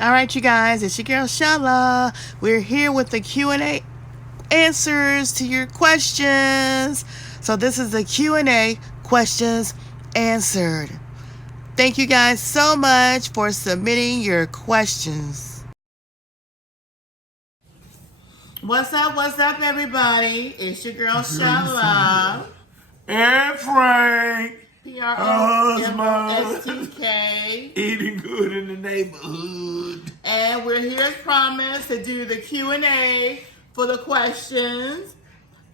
All right, you guys, it's your girl Shala. We're here with the Q&A answers to your questions. So this is the Q&A questions answered. Thank you guys so much for submitting your questions. What's up, everybody? It's your girl Shala. And Frank. PromoSTK. Eating good in the neighborhood. And we're here as promised to do the Q&A for the questions.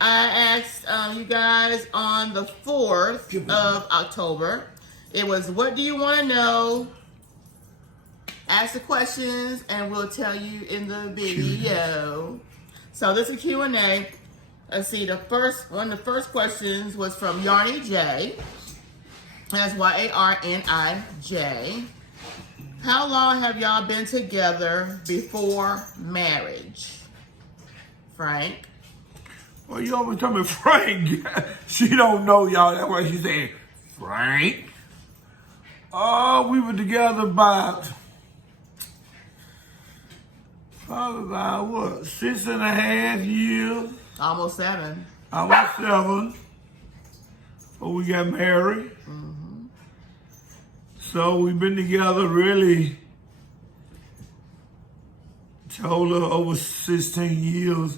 I asked you guys on the 4th of October. It was, what do you want to know? Ask the questions and we'll tell you in the video. So this is Q&A. Let's see, one of the first questions was from Yarny J. That's Y-A-R-N-I-J. How long have y'all been together before marriage? Frank? Well, you always tell me Frank. She don't know y'all. That's why she said Frank. Oh, we were together about 6.5 years. Almost 7. Almost 7. So we got married. So we've been together really total over 16 years.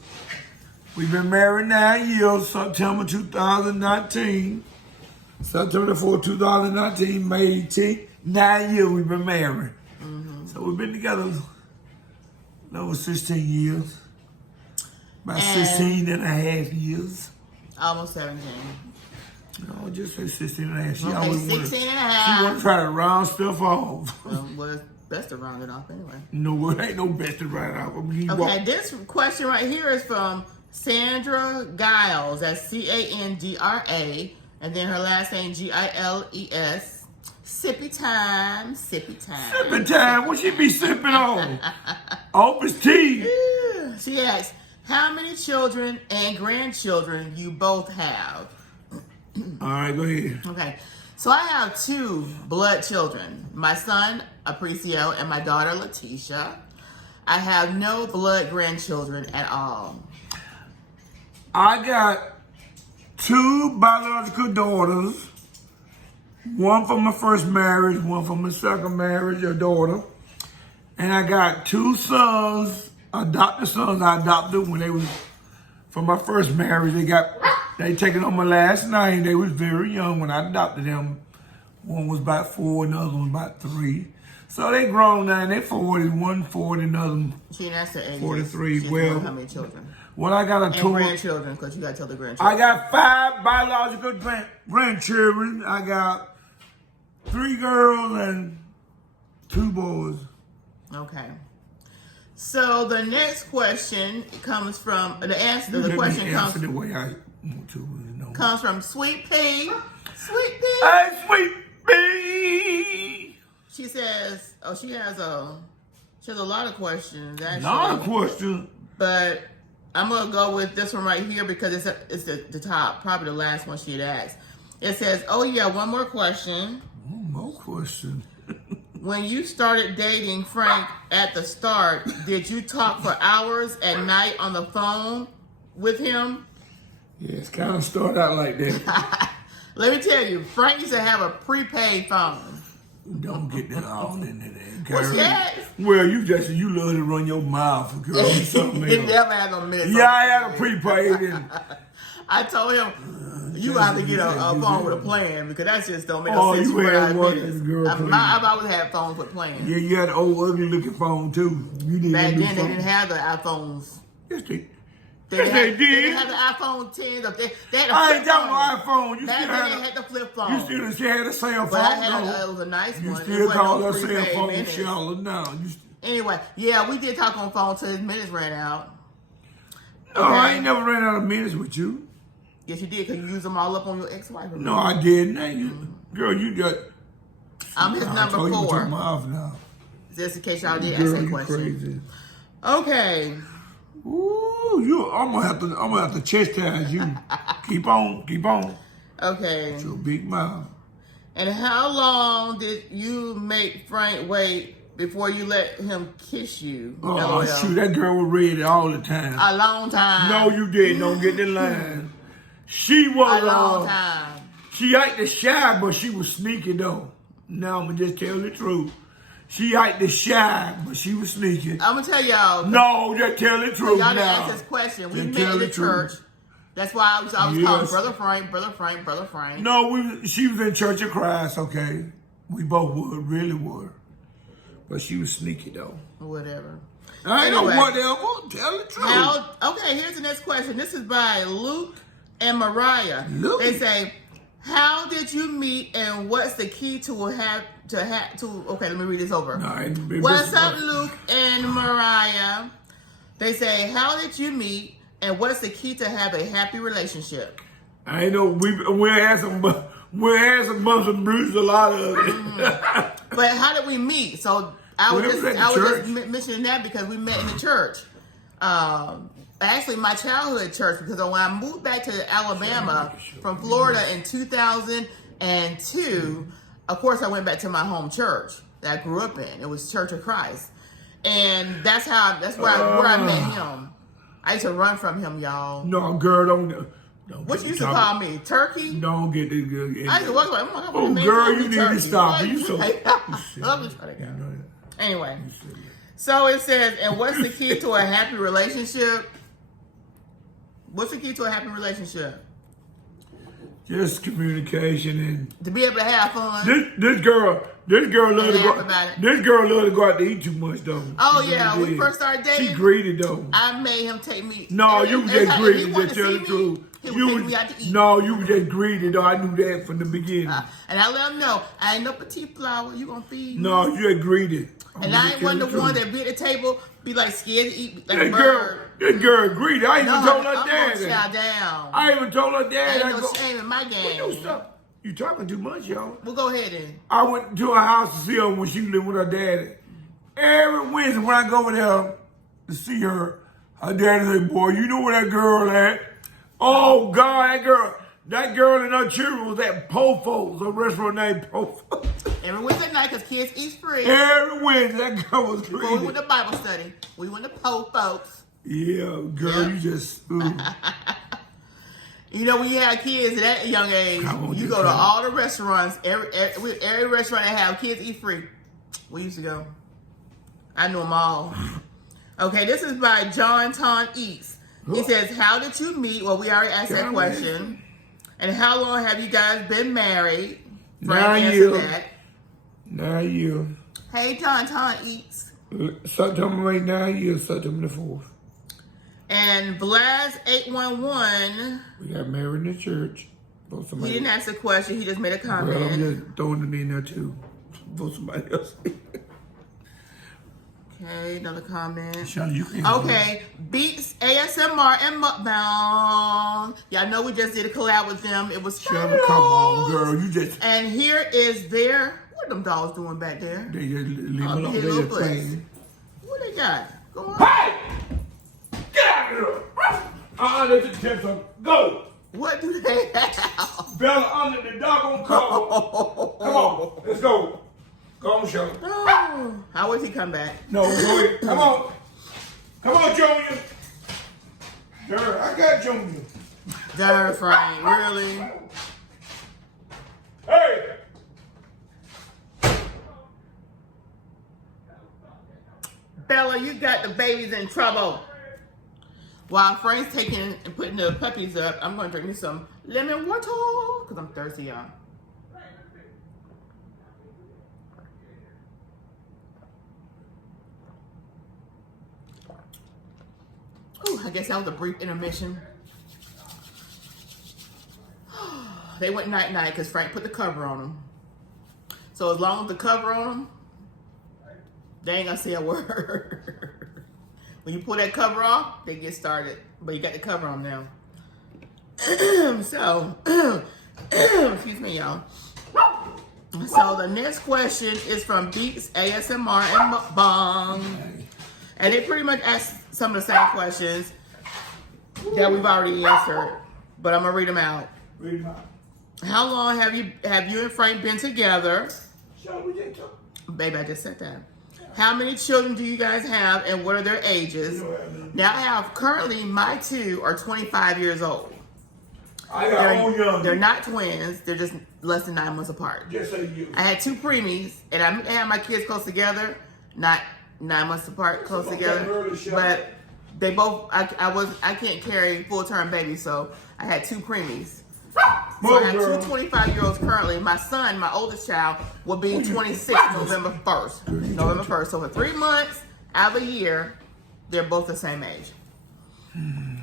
We've been married 9 years, September 2019. September 4, 2019, May 18th. 9 years we've been married. So we've been together over 16 years. About 16 and a half years. Almost 17. No, just say 16 and a half. She okay, always 16 and a half. She want to try to round stuff off. Well, it's best to round it off anyway. No, it ain't no best to round it off. Okay, this question right here is from Sandra Giles. That's Candra. And then her last name, Giles. Sippy time. Sippy time? What she be sipping on? Off his tea. She asks, how many children and grandchildren you both have? All right, go ahead. Okay, so I have 2 blood children. My son, Aparicio, and my daughter, Leticia. I have no blood grandchildren at all. I got 2 biological daughters. One from my first marriage, one from my second marriage, a daughter. And I got 2 sons, adopted sons I adopted when they was from my first marriage. They taken on my last name. They was very young when I adopted them. One was about 4, another one about 3. So they grown now, and they 40, one 40, another That's the age. 43. Well, how many children? Well, I got a total. Grandchildren, because you got to tell the grandchildren. I got 5 biological grandchildren. I got 3 girls and 2 boys. Okay. So the next question comes from the answer. The question comes the way I want to. Comes from Sweet Pea. Sweet Pea. Hey, Sweet Pea. She says, she has a lot of questions. Actually. A lot of questions. But I'm gonna go with this one right here because it's the top, probably the last one she had asked. It says, oh yeah, one more question. One more question. When you started dating Frank at the start, did you talk for hours at night on the phone with him? Yeah, it's kind of started out like that. Let me tell you, Frank used to have a prepaid phone. Don't get that all in there, What's that? Well, you love to run your mouth, girl. It never had no minutes. Yeah, I had a prepaid. And I told him, you have to get a phone with a plan because that just don't make no sense. You had one, girl. I've always had phones with plans. Yeah, you had an old ugly looking phone too. Back then, they didn't have the iPhones. Yes, they did. They didn't have the iPhone 10. They had I ain't got no iPhone. You back then they had the flip phone. You still had a cell phone. But it was a nice one. You still call that cell phone Charlotte now. Anyway, yeah, we did talk on the phone till his minutes ran out. No, I ain't never ran out of minutes with you. Yes, you did, because you used them all up on your ex-wife. No, I didn't. Girl, you got... I'm his number 4. You turn my off now. Just in case y'all did ask that question. Crazy. Okay. Ooh, I'm gonna have to chastise you. Keep on. Okay. With your big mouth. And how long did you make Frank wait before you let him kiss you? Oh, LOL. shoot, that girl was ready all the time. A long time. No, you didn't. Don't get the line. She was a long time. She acted shy, but she was sneaky though. Now I'm gonna just tell the truth. She acted shy, but she was sneaky. I'm gonna tell y'all. No, just tell the truth Y'all now. didn't ask this question. We Just met tell in the the truth. church. That's why I was calling Yes. Brother Frank, Brother Frank, Brother Frank. No, she was in Church of Christ, okay? We both were, really were. But she was sneaky though. Whatever. I ain't Anyway. no whatever. Tell the truth. Okay, here's the next question. This is by Luke and Mariah. Luke. They say, how did you meet and what's the key to okay, let me read this over. What's up, Luke and Mariah? They say, how did you meet and what's the key to have a happy relationship? I ain't know we had some bumps and bruises, a lot of it. But how did we meet? So I was just mentioning that because we met in the church. Actually, my childhood church, because when I moved back to Alabama from Florida in 2002, of course, I went back to my home church that I grew up in. It was Church of Christ, and that's where I met him. I used to run from him, y'all. No, girl, don't What you used to call me? Turkey? Don't get this good. I used to walk like, oh, girl, you need to stop. You so. Love you, try to go. Anyway, so it says, and what's the key to a happy relationship? What's the key to a happy relationship? Just communication and to be able to have fun. This girl loved to go out to eat too much though. Oh yeah, when we first started dating. She greedy though. I made him take me. No, you was just greedy. Just tell the truth. He would take me out to eat. No, you was just greedy though. I knew that from the beginning. And I let him know I ain't no petite flower. You gonna feed me? No, you just greedy. And I ain't one the one that be at the table, be like scared to eat like that a bird. This girl greedy. I even told her dad. Down. I even told her dad. Ain't no shame in my game. You talking too much, y'all. Well, go ahead then. I went to her house to see her when she lived with her daddy. Every Wednesday when I go over there to see her daddy say, boy, you know where that girl at? Oh, God, that girl and her children was at Pofo's, a restaurant named Pofo's. Every Wednesday night, because kids eat free. Every Wednesday, that girl was free. Before we went to Bible study, we went to Pofo's. Yeah, girl, you just... You know, when you have kids at that young age, you go to all the restaurants. Every restaurant that have kids eat free. We used to go. I knew them all. Okay, this is by John Ton Eats. He says, how did you meet? Well, we already asked that question. And how long have you guys been married? 9 years. 9 years. Hey, John Ton Eats. September 9 years, September the 4th. And Blaz811. We got married in the church. He didn't ask a question. He just made a comment. Well, I'm just throwing it in there too. For somebody else. Okay, another comment. Okay, Beats ASMR and Mukbang. Y'all know we just did a collab with them. It was fabulous. Come on, girl. You just. And here is their. What them dolls doing back there? They just leave them alone. They just playing. What they got? Go on. Hey! Get out of here! Let the tips up. Go! What do they have? Bella under the doggone cover. Come on, let's go. Go on, show. Oh. How would he come back? No, go ahead. Come on. Come on, Junior. Sure, I got Junior. Darn, Frank, really? Hey! Bella, you got the babies in trouble. While Frank's taking and putting the puppies up, I'm going to drink me some lemon water because I'm thirsty, y'all. Ooh, I guess that was a brief intermission. They went night-night because Frank put the cover on them. So as long as the cover on them, they ain't gonna say a word. When you pull that cover off, they get started. But you got the cover on now. So, excuse me, y'all. So the next question is from Beats ASMR and Mukbang. And they pretty much asked some of the same questions that we've already answered. But I'm gonna read them out. Read them out. How long have you and Frank been together? Shall we just talk? Baby, I just said that. How many children do you guys have, and what are their ages? Now I have currently my two are 25 years old. I got old young. They're not twins. They're just less than 9 months apart. Just say you. I had two preemies, and I had my kids close together, not 9 months apart, close together. But they both, I can't carry full-term babies, so I had two preemies. So I have two 25-year-olds currently. My son, my oldest child, will be 26 November 1st. November 1st. So for 3 months out of a year, they're both the same age.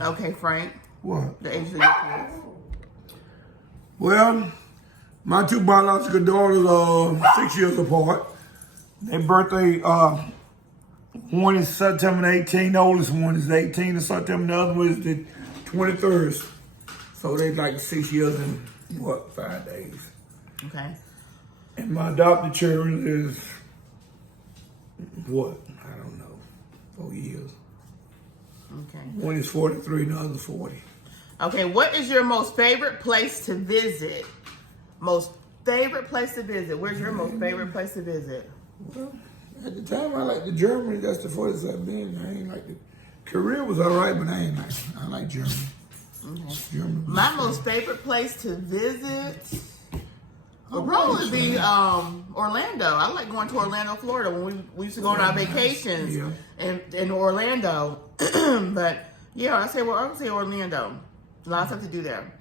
Okay, Frank. What? The age of your kids. Well, my two biological daughters are 6 years apart. Their birthday, one is September 18th, the oldest one is 18th of September, the other one is the 23rd. So they like 6 years and 5 days. Okay. And my adopted children is I don't know, 4 years. Okay. One is 43 and the other 40. Okay, what is your most favorite place to visit? Most favorite place to visit. Where's your most favorite place to visit? Well, at the time I liked the Germany. That's the furthest I've been. I ain't like the Korea was all right, but I like Germany. Okay. Germany. My most favorite place to visit would probably be Orlando. I like going to Orlando, Florida when we used to go on our vacations in Orlando. But yeah, I would say Orlando. A lot of stuff to do there.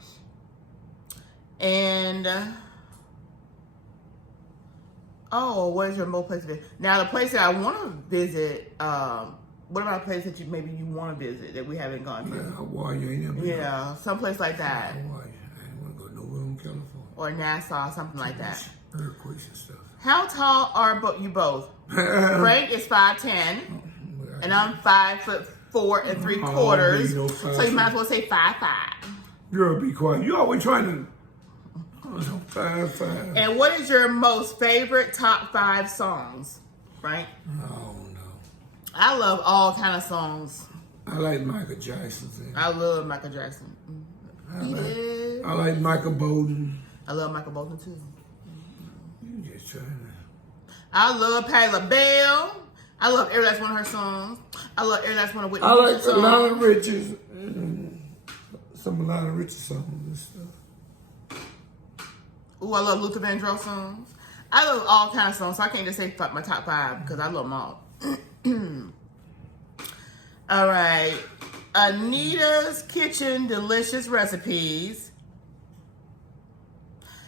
And what is your most place to visit? Now the place that I want to visit, what about a place that you want to visit that we haven't gone to? Yeah, Hawaii, you ain't never been. Yeah, someplace like that. Hawaii, I ain't want to go nowhere in California. Or Nassau, something like that. Earthquakes and stuff. How tall are you both? Frank is 5'10", and I'm 5'4" and 3/4. So you might as well say 5'5". Girl, be quiet. You always trying to. 5'5". And what is your most favorite top 5 songs, Frank? Oh no. I love all kind of songs. I like Michael Jackson. I love Michael Jackson. I like Michael Bolton. I love Michael Bolton too. You just trying to. I love Patti LaBelle. I love every last one of her songs. I love every last one of Whitney I like Houston's songs. Lionel Richie's. Some of Lionel Richie's songs and stuff. Ooh, I love Luther Vandross songs. I love all kinds of songs, so I can't just say my top 5 because I love them all. All right. Anita's Kitchen Delicious Recipes.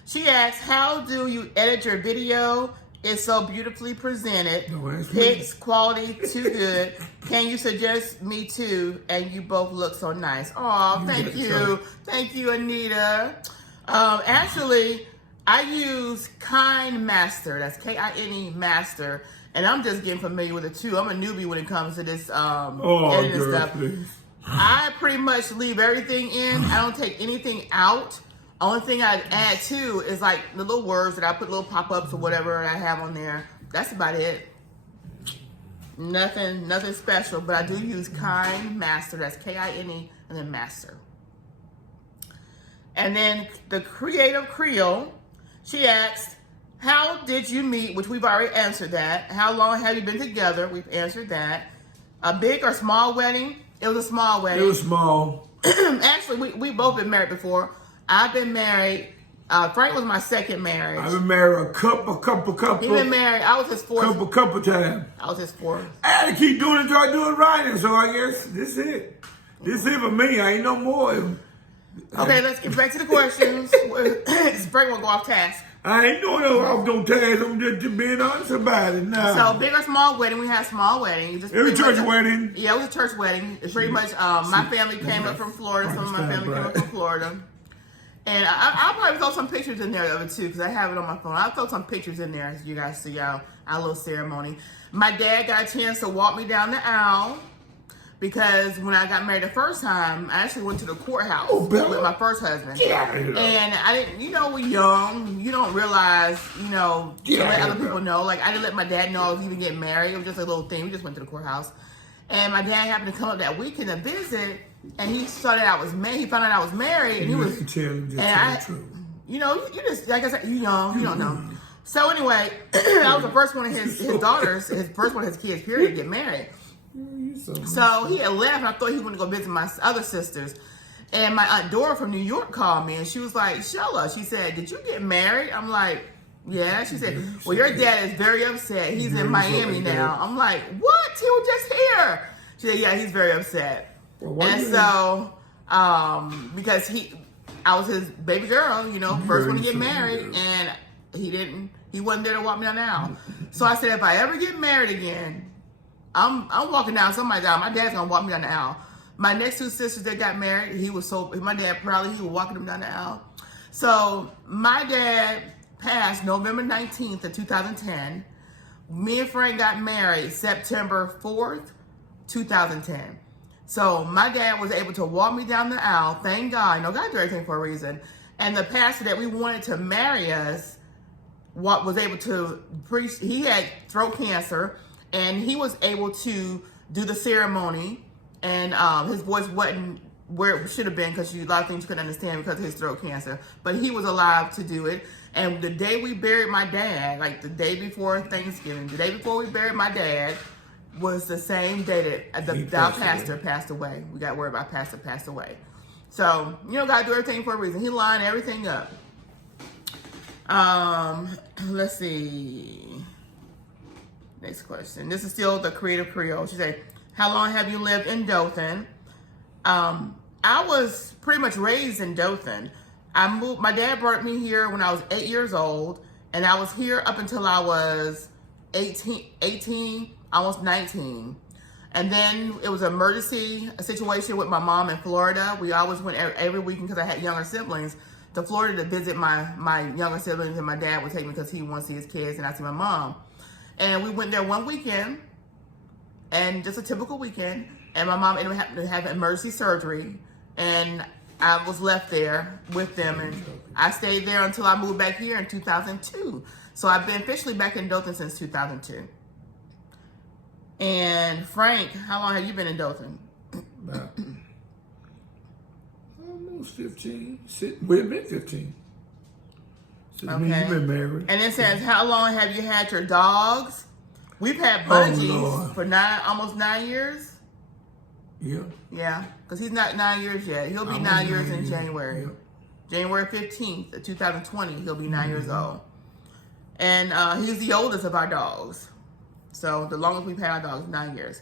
She asks, how do you edit your video? It's so beautifully presented. Pics, quality, too good. Can you suggest me too? And you both look so nice. Oh, thank you. Thank you, Anita. Actually, I use Kind Master. That's K-I-N-E Master. And I'm just getting familiar with it too. I'm a newbie when it comes to this editing stuff. Please. I pretty much leave everything in. I don't take anything out. Only thing I add to is like the little words that I put little pop-ups or whatever I have on there. That's about it. Nothing special, but I do use Kind Master. That's K-I-N-E and then Master. And then the Creative Creole, she asked, how did you meet? Which we've already answered that. How long have you been together? We've answered that. A big or small wedding? It was a small wedding. It was small. Actually, we both been married before. I've been married. Frank was my second marriage. I've been married a couple. He been married. I was his fourth. Couple times. I was his fourth. I had to keep doing it until I do it right, and so I guess this is it. This is it for me. I ain't no more. Okay, let's get back to the questions. Frank won't go off task. I ain't doing no off no task. I'm just being honest about it now. So big or small wedding? We had small wedding. It was a church wedding. Yeah, it was a church wedding. It's pretty much my family came up from Florida. Some of my family came up from Florida. And I'll probably throw some pictures in there of it too, because I have it on my phone. I'll throw some pictures in there so you guys see our little ceremony. My dad got a chance to walk me down the aisle because when I got married the first time, I actually went to the courthouse with my first husband. And I didn't, we're young. You don't realize, to let other people know. Like, I didn't let my dad know I was even getting married. It was just a little thing. We just went to the courthouse. And my dad happened to come up that weekend to visit. And he saw that I was married. He found out I was married, and he was. You just, like I said, you young, you don't know. So anyway, I was the first one of his daughters, his first one of his kids, period, to get married. So he had left, and I thought he was going to go visit my other sisters. And my Aunt Dora from New York called me, and she was like, Shella, she said, did you get married? I'm like, yeah. She said, well, your dad is very upset. He's in Miami now. I'm like, what? He was just here. She said, yeah, he's very upset. And so, because I was his baby girl, you know, first one to get married, and he wasn't there to walk me down the aisle. So I said, if I ever get married again, I'm walking down somebody's aisle. My dad's gonna walk me down the aisle. My next two sisters that got married, my dad proudly, he was walking them down the aisle. So my dad passed November 19th of 2010. Me and Frank got married September 4th, 2010. So my dad was able to walk me down the aisle. Thank God. God did everything for a reason. And the pastor that we wanted to marry us was able to preach. He had throat cancer, and he was able to do the ceremony. And his voice wasn't where it should have been because a lot of things you couldn't understand because of his throat cancer. But he was alive to do it. And the day we buried my dad, like the day before Thanksgiving, the day before we buried my dad, was the same day that our pastor passed away. We got word about pastor passed away. So, God do everything for a reason. He lined everything up. Let's see. Next question. This is still the Creative Creole. She said, how long have you lived in Dothan? I was pretty much raised in Dothan. My dad brought me here when I was 8 years old, and I was here up until I was 18, almost 19. And then it was an emergency situation with my mom in Florida. We always went every weekend because I had younger siblings to Florida to visit my younger siblings, and my dad would take me because he wanted to see his kids, and I see my mom. And we went there one weekend, and just a typical weekend, and my mom ended up having to have emergency surgery, and I was left there with them, and I stayed there until I moved back here in 2002. So I've been officially back in Dothan since 2002. And Frank, how long have you been in Dothan? About almost 15. We've been 15. Since Okay. You've been married. And it says, how long have you had your dogs? We've had Bungies for almost 9 years. Yeah. Yeah, because he's not 9 years yet. He'll be 9 years in January. Yeah. January 15th of 2020, he'll be 9 years old. And he's the oldest of our dogs. So the longest we've had our dogs, 9 years.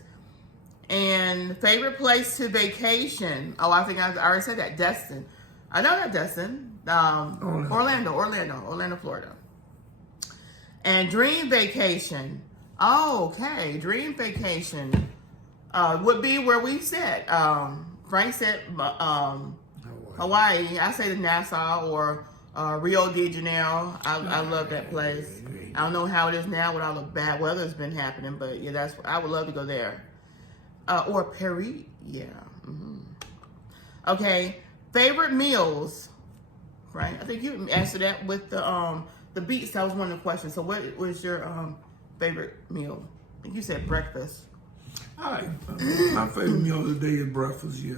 And favorite place to vacation? Oh, I think I already said that. Destin. I know that, Destin. Orlando, Florida. And dream vacation. Oh, okay. Dream vacation would be where we said. Frank said Hawaii. I say the Nassau or Rio de Janeiro. I love that place. I don't know how it is now with all the bad weather that's been happening, but yeah, I would love to go there. Or Paris. Yeah. Mm-hmm. Okay. Favorite meals. Right. I think you answered that with the beets. That was one of the questions. So what was your favorite meal? I think you said breakfast. My favorite meal of the day is breakfast, yeah.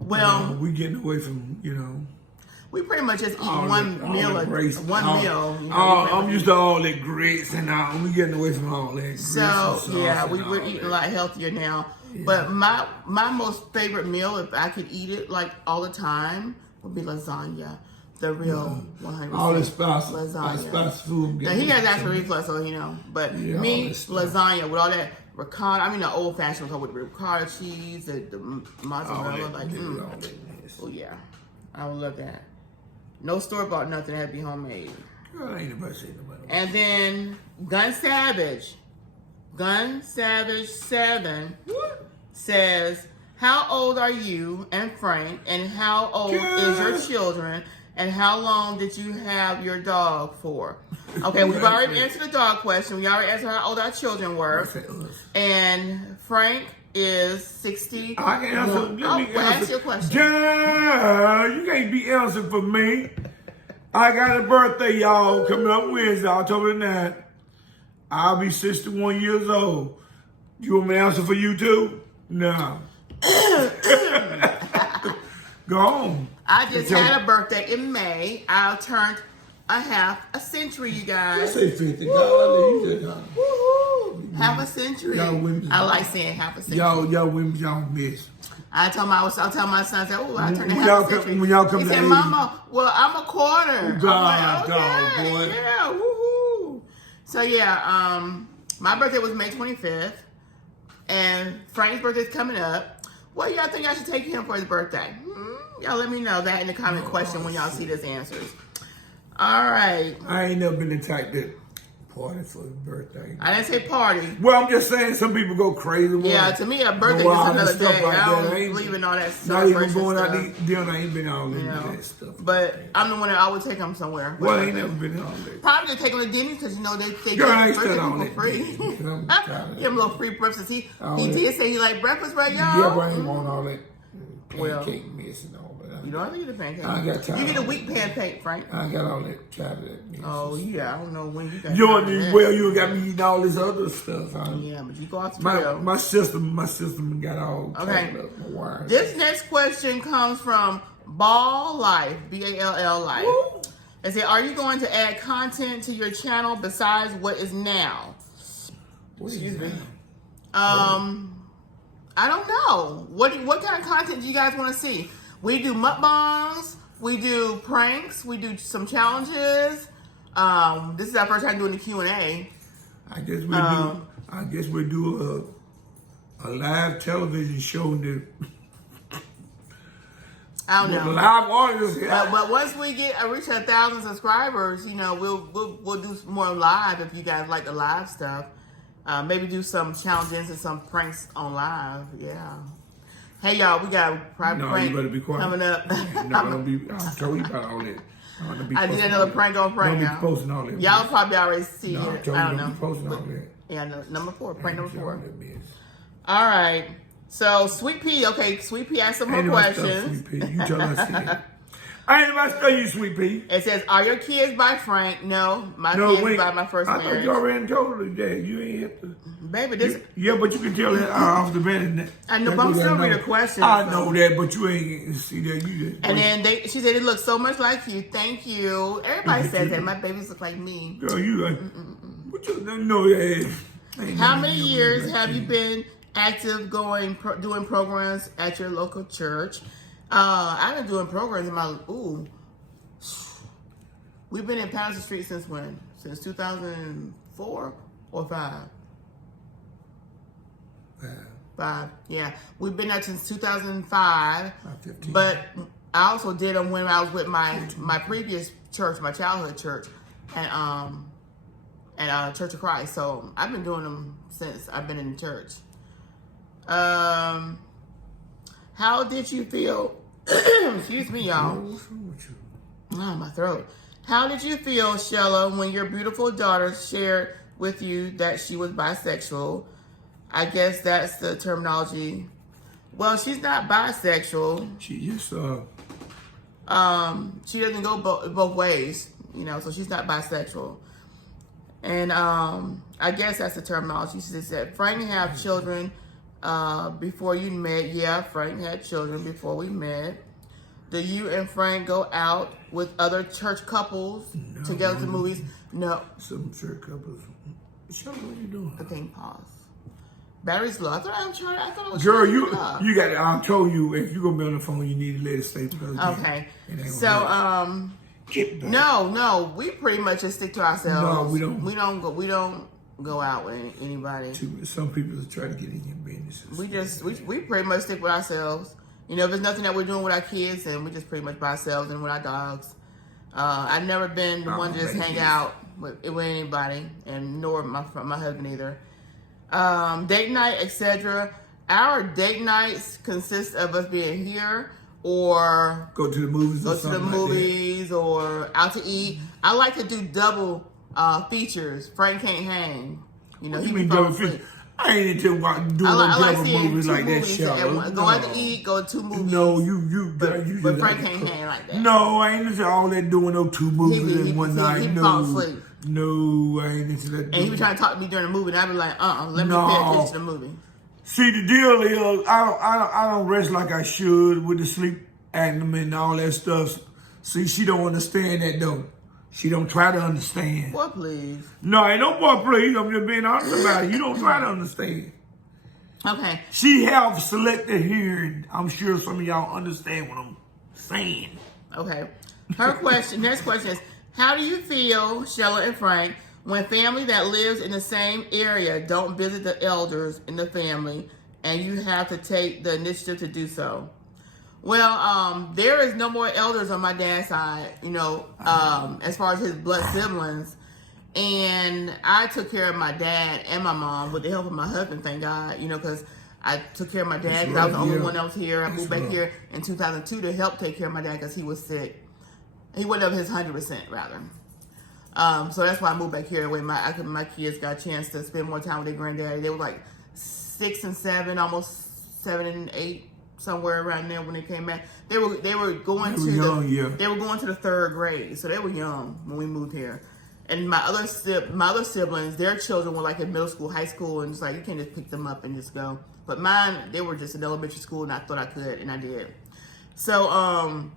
Well, we getting away from, we pretty much just eat one meal. I'm used to all that grits and we getting away from all that grits. So, yeah, we're eating a lot healthier now. Yeah. But my most favorite meal, if I could eat it like all the time, would be lasagna. The real 100% all the spice lasagna. Spice food. Now, he has acid reflux, so But me, lasagna with all that ricotta. I mean, the old-fashioned with the ricotta cheese, the mozzarella. Oh yeah, I would love that. No store-bought nothing. It had to be homemade. Girl, ain't nobody saying nobody. And then Gun Savage 7 says, how old are you and Frank, and how old is your children, and how long did you have your dog for? Okay, we've already answered the dog question. We already answered how old our children were. And Frank is 60. I can answer. Let me ask your question. Girl, you can't be answering for me. I got a birthday, y'all, coming up Wednesday, October 9th. I'll be 61 years old. You want me to answer for you too? No. Go on. I just had a birthday in May. I turned a half a century, you I guys. say 50. God, you just, Woo-hoo. Half a century. Y'all women. I like saying half a century. y'all women, y'all miss. I tell my son, I said, "Oh, I turned a When half y'all a century." come- when y'all come he to said, age- "Mama, well, I'm a quarter." God, I'm like, okay, boy. yeah, woohoo. So yeah, my birthday was May 25th, and Frank's birthday's coming up. What y'all think I should take him for his birthday? Y'all let me know that in the comment question when y'all see this answers. All right. I ain't never been the type that party for his birthday. I didn't say party. Well, I'm just saying some people go crazy. Yeah, to me, a birthday go is out and another stuff day. like I that. don't I ain't- believe in all that stuff. Not even going out to dinner. I ain't been all into that stuff. But I'm the one that always take him somewhere. Well, I ain't never been all that. Probably just take him to Denny's because, you know, they Girl, I give ain't still on birthday it. people free. I'm tired of Give him a little free breakfast. He that. did say he liked breakfast, right, y'all? Yeah, but I ain't want all that Well, pancake mess and all that. You don't have to get a pancake. I got time. You get a wheat pancake, Frank. I ain't got all that tired of that mess. Oh, yeah. I don't know when you got You time for know, that. well, you got me eating all this other stuff. Yeah, but you go off the trail. My system got all Okay. tangled up. My wires. This next question comes from Ball Life, BALL Life. Woo. It said, are you going to add content to your channel besides what is now? What is Excuse me. that? I don't know. What kind of content do you guys want to see? We do mukbangs. We do pranks. We do some challenges. This is our first time doing the Q&A. I guess we do a live television show that I don't know. live audience. But once we reach 1,000 subscribers, you know, we'll do more live if you guys like the live stuff. Maybe do some challenges and some pranks on live. Yeah. Hey y'all, we got a private prank you better be quiet. coming up. I told you about all that. I did another prank on prank. Don't be posting all that. Y'all probably already see No, it. I I don't don't know. be posting all that. Yeah, number 4, prank number 4. All that mess. All right. So Sweet Pea, okay, Sweet Pea asked some more Ain't nobody stuff questions. Sweet Pea. You tell us that. I ain't nobody study you, Sweet Pea. It says, "Are your kids by Frank?" No, my kids by my first I thought marriage. you already told her that. You ain't have to. Baby, this. Yeah, but you can tell that off the bat. I know, but I'm still reading the questions. I know that, but you ain't see that. You just. And then she said, "It looks so much like you." Thank you. Everybody says that. My babies look like me. Girl, you. What you know that? How many years have you been active doing programs at your local church? I've been doing programs in my we've been in Patterson Street since when? Since 2004 or 5? 5. Yeah, we've been there since 2005. 15. But I also did them when I was with my previous church, my childhood church, and Church of Christ. So I've been doing them since I've been in the church. How did you feel? Excuse me, y'all. What's wrong with you? Oh, my throat. How did you feel, Shella, when your beautiful daughter shared with you that she was bisexual? I guess that's the terminology. Well, she's not bisexual. She just She doesn't go both ways, you know, so she's not bisexual. And I guess that's the terminology. She said, Frank have children before you met. Yeah, Frank had children before we met. Do you and Frank go out with other church couples to go to movies? No. Some church couples. Show me what you doing. Okay, pause. Battery's low. I thought it was Girl, charging you up. got to, I told you, if you're going to be on the phone, you need to let it stay. Because Okay. it ain't So, gonna get back. no, we pretty much just stick to ourselves. No, we don't. We don't go out with anybody. Some people try to get in your business. We pretty much stick with ourselves. You know, if there's nothing that we're doing with our kids, then we just pretty much by ourselves and with our dogs. I've never been the one to just hang out with anybody, and nor my husband either. Date night, etc. Our date nights consist of us being here or Go to the movies or something like or out to eat. I like to do double features. Frank can't hang. You know, that. he You mean be falling double asleep. features? I ain't into doing I no like double seeing movies two like that, movies at show. once. Go out to eat, go to 2 movies. No, you just But like Frank can't hang like that. No, I ain't into all that doing no 2 movies in one night. He No, fall asleep. no, I ain't into that. And he was trying to talk to me during the movie, and I'd be like, let me No. pay attention to the movie. See, the deal is, I don't rest like I should with the sleep acting and all that stuff. See, she don't understand that though. She don't try to understand. Boy, please. No, ain't no boy, please. I'm just being honest about it. You don't try to understand. Okay. She have selective hearing. I'm sure some of y'all understand what I'm saying. Okay. Her question, next question is, how do you feel, Shella and Frank, when family that lives in the same area don't visit the elders in the family and you have to take the initiative to do so? Well, there is no more elders on my dad's side, as far as his blood siblings. And I took care of my dad and my mom with the help of my husband, thank God, because I took care of my dad because I was the only one that was here. I moved back here in 2002 to help take care of my dad because he was sick. He wasn't up his 100%, rather. So that's why I moved back here. That way my kids got a chance to spend more time with their granddaddy. They were like 6 and 7, almost 7 and 8, somewhere around there when they came back. They were going to the 3rd grade, so they were young when we moved here. And my other siblings, their children were like in middle school, high school, and it's like you can't just pick them up and just go. But mine, they were just in elementary school, and I thought I could, and I did. So,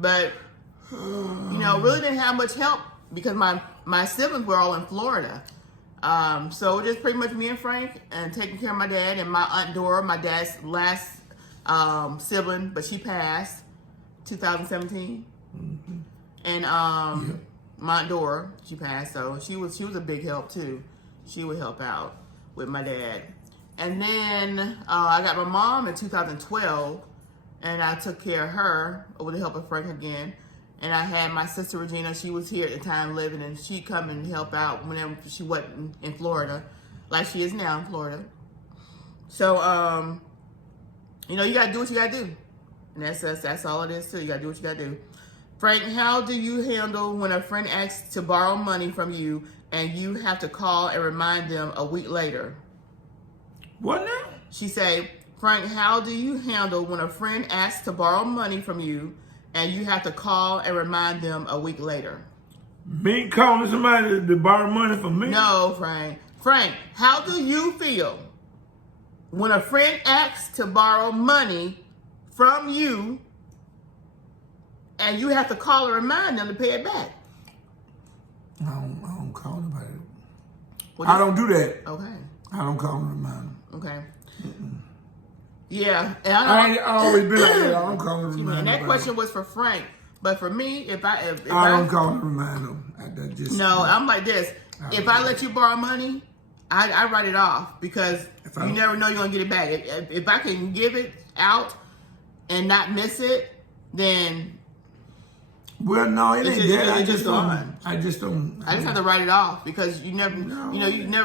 but really didn't have much help because my siblings were all in Florida. So just pretty much me and Frank and taking care of my dad and my Aunt Dora, my dad's last sibling, but she passed 2017. Mm-hmm. And my Aunt Dora, she passed, so she was a big help too. She would help out with my dad. And then I got my mom in 2012, and I took care of her with the help of Frank again. And I had my sister Regina, she was here at the time living, and she'd come and help out whenever she wasn't in Florida, like she is now in Florida. So, you gotta do what you gotta do. And that's all it is too. You gotta do what you gotta do. Frank, how do you handle when a friend asks to borrow money from you and you have to call and remind them a week later? What now? She say, Frank, how do you handle when a friend asks to borrow money from you and you have to call and remind them a week later? Me calling somebody to borrow money from me? No, Frank. Frank, how do you feel when a friend asks to borrow money from you and you have to call and remind them to pay it back? I don't call nobody. I don't do that. Okay. I don't call and remind them. Okay. Yeah. And I always been like that. I don't call and remind them. And that question was for Frank. But for me, if I don't call and remind them. I'm like this. If I let you borrow money, I write it off because you never know you're going to get it back. If I can give it out and not miss it, then... Well, no, it ain't that. I just don't. I just have to write it off because you never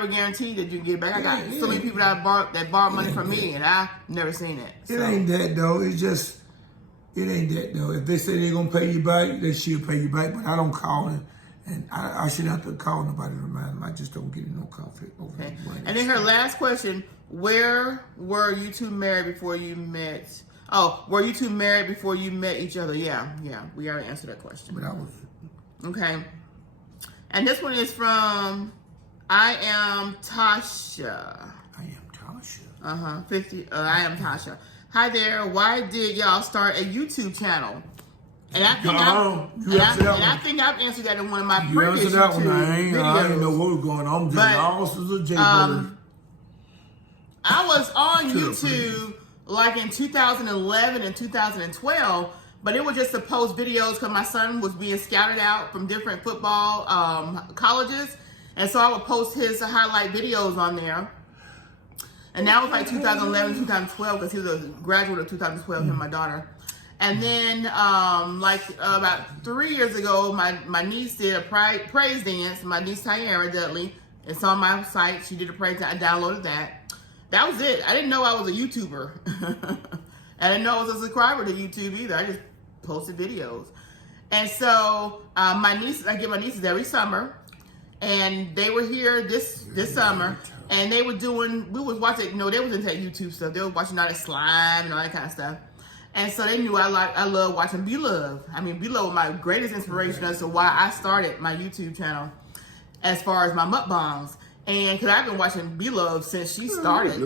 guarantee that you can get it back. I got so many people that borrow money from me, and I've never seen it. It ain't that though. It ain't that though. If they say they're gonna pay you back, they should pay you back. But I don't call it, and I shouldn't have to call nobody to remind them. I just don't get in no conflict over money. And then her last question: where were you two married before you met? Oh, were you two married before you met each other? Yeah. We already answered that question. But I was. Okay. And this one is from I am Tasha. I am Tasha. 50. I am Tasha. Hi there. Why did y'all start a YouTube channel? And I think I've answered that in one of my previous YouTube videos. I didn't know what was going on. I'm just lost as a jaybird. I was on YouTube like in 2011 and 2012, but it was just to post videos because my son was being scouted out from different football colleges, and so I would post his highlight videos on there. And that was like 2011, 2012, because he was a graduate of 2012, him and my daughter. And then about 3 years ago, my niece did a praise dance. My niece Tyara Dudley, it's on my site. She did a praise dance. I downloaded that. That was it. I didn't know I was a YouTuber. I didn't know I was a subscriber to YouTube either. I just posted videos. And so I get my nieces every summer, and they were here this summer, and we was watching, they was into that YouTube stuff. They were watching all that slime and all that kind of stuff. And so they knew I love watching B-Love. I mean, B-Love was my greatest inspiration as to why I started my YouTube channel as far as my mukbangs. And because I've been watching B-Love since she started,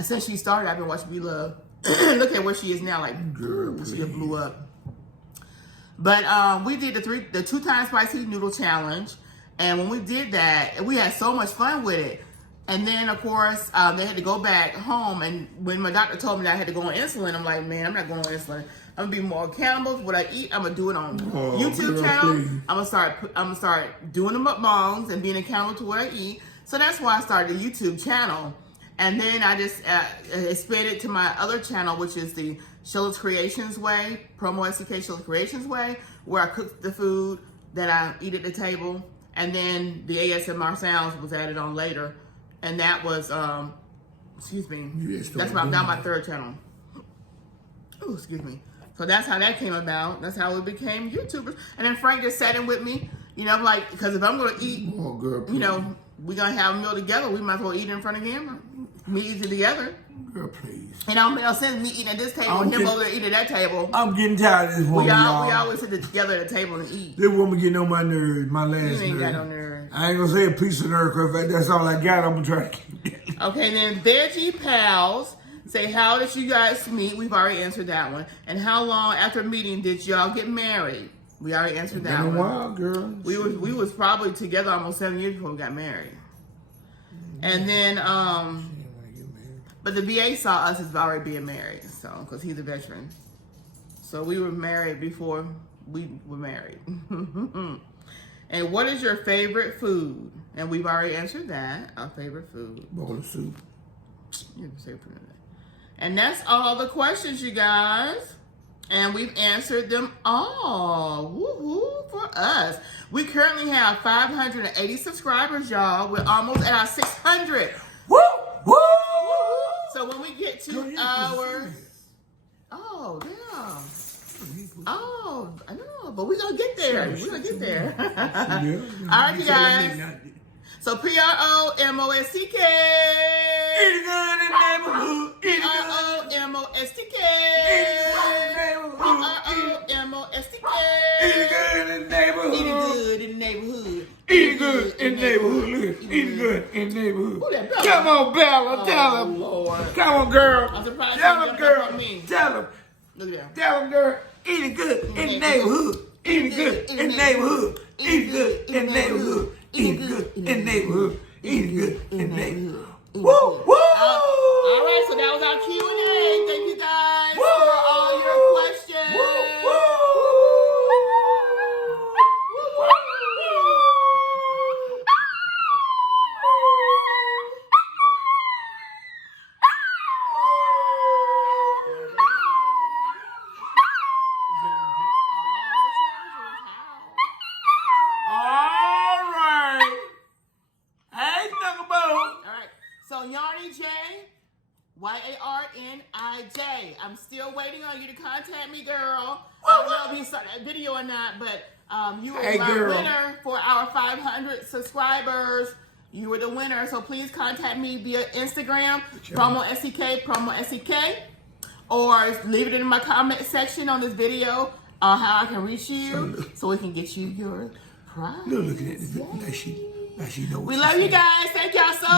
Since she started, I've been watching B-Love. Look at where she is now, like, girl, she blew up. But we did the 2-time spicy noodle challenge, and when we did that, we had so much fun with it. And then of course they had to go back home, and when my doctor told me that I had to go on insulin, I'm like, man, I'm not going on insulin. I'm gonna be more accountable for what I eat. I'm gonna do it on YouTube channel. Please. I'm gonna start doing the mukbangs and being accountable to what I eat. So that's why I started a YouTube channel. And then I just expanded to my other channel, which is the Sheila's Creations Way, PromoSTK Sheila's Creations Way, where I cook the food that I eat at the table. And then the ASMR sounds was added on later. And that was, excuse me, that's now my third channel. Oh, excuse me. So that's how that came about. That's how we became YouTubers. And then Frank just sat in with me, you know, like, because if I'm going to eat, you know, we're going to have a meal together, we might as well eat in front of him. We eat it together. Girl, please. And I don't make no sense me eating at this table and him over there eating at that table. I'm getting tired of this woman, We y'all. always sit together at the table and eat. This woman getting on my nerves, my last nerve. You ain't got no nerves. I ain't gonna say a piece of nerve, because that's all I got. I'm gonna try to keep that. Okay, then Veggie Pals say, how did you guys meet? We've already answered that one. And how long after meeting did y'all get married? We already answered that one. Been a while, girl. We was probably together almost 7 years before we got married. And then, but the VA saw us as already being married, so, because he's a veteran. So we were married before we were married. And what is your favorite food? And we've already answered that, our favorite food. Bowl of soup. You can say that. And that's all the questions, you guys. And we've answered them all. Woohoo for us. We currently have 580 subscribers, y'all. We're almost at our 600. Woo! Woo! So when we get to our... Oh, yeah. Oh, I know. But we're going to get there. We're going to get there. All right, you guys. So PROMOSTK. Eat good in neighborhood. PROMOSTK. PROMOSTK. Eat good in neighborhood. Eat good in neighborhood. Eat good in neighborhood. Eat good in neighborhood. Who that Bella? Come on, Bella. Tell him. Lord. Come on, girl. I'm surprised Tell you him, jumped girl. up on me. Tell him. Look at that. Tell him, girl. Eat good in the neighborhood. Eat good in the neighborhood. Eat good in the neighborhood. Eat good in the neighborhood. Eat good in the neighborhood. Woo! Woo! All right, so that was our Q&A. Thank you guys for all your questions. So Yarny J, YARNIJ. I'm still waiting on you to contact me, girl. I don't know if you saw that video or not, but you were our winner for our 500 subscribers. You were the winner, so please contact me via Instagram, PromoSTK, or leave it in my comment section on this video on how I can reach you, so we can get you your prize. Look at it. Like she knows. We love you guys. Thank y'all so much.